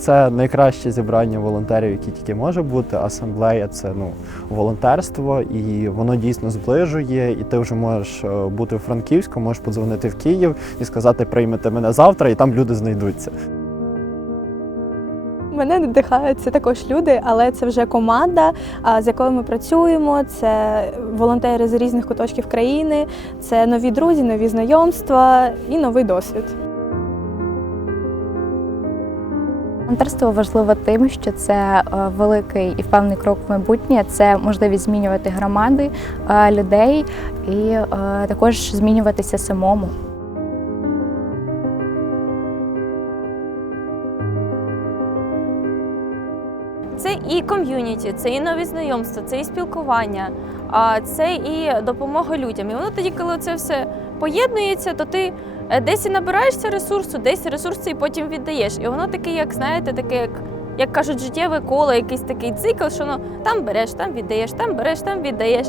це найкраще зібрання волонтерів, які тільки може бути. Асамблея це ну волонтерство, і воно дійсно зближує. І ти вже можеш е, бути в Франківську, можеш подзвонити в Київ і сказати, приймете мене завтра, і там люди знайдуться. Мене надихають це також люди, але це вже команда, з якою ми працюємо. Це волонтери з різних куточків країни, це нові друзі, нові знайомства і новий досвід. Волонтерство важливо тим, що це е, великий і впевнений крок в майбутнє. Це можливість змінювати громади е, людей і е, також змінюватися самому. Це і ком'юніті, це і нові знайомства, це і спілкування, це і допомога людям. І воно тоді, коли це все поєднується, то ти десь і набираєшся ресурсу, десь ресурс цей потім віддаєш. І воно таке, як знаєте, таке, як, як кажуть, життєве коло, якийсь такий цикл, що ну там береш, там віддаєш, там береш, там віддаєш.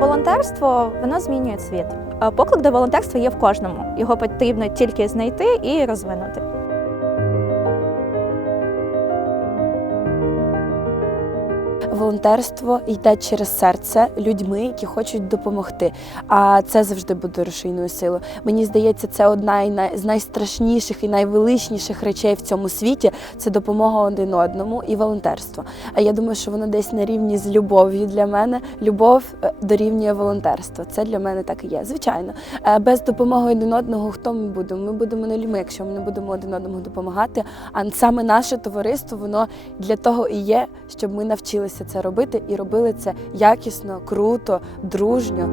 Волонтерство воно змінює світ. Е, Поклик до волонтерства є в кожному. Його потрібно тільки знайти і розвинути. Волонтерство йде через серце людьми, які хочуть допомогти. А це завжди буде рушійною силою. Мені здається, це одна з найстрашніших і найвеличніших речей в цьому світі це допомога один одному і волонтерство. А я думаю, що воно десь на рівні з любов'ю для мене. Любов е, дорівнює волонтерство. Це для мене так і є. Звичайно, Е, без допомоги один одного хто ми будемо? Ми будемо не людьми, якщо ми не будемо один одному допомагати. А саме наше товариство, воно для того і є, щоб ми навчилися це робити і робили це якісно, круто, дружньо.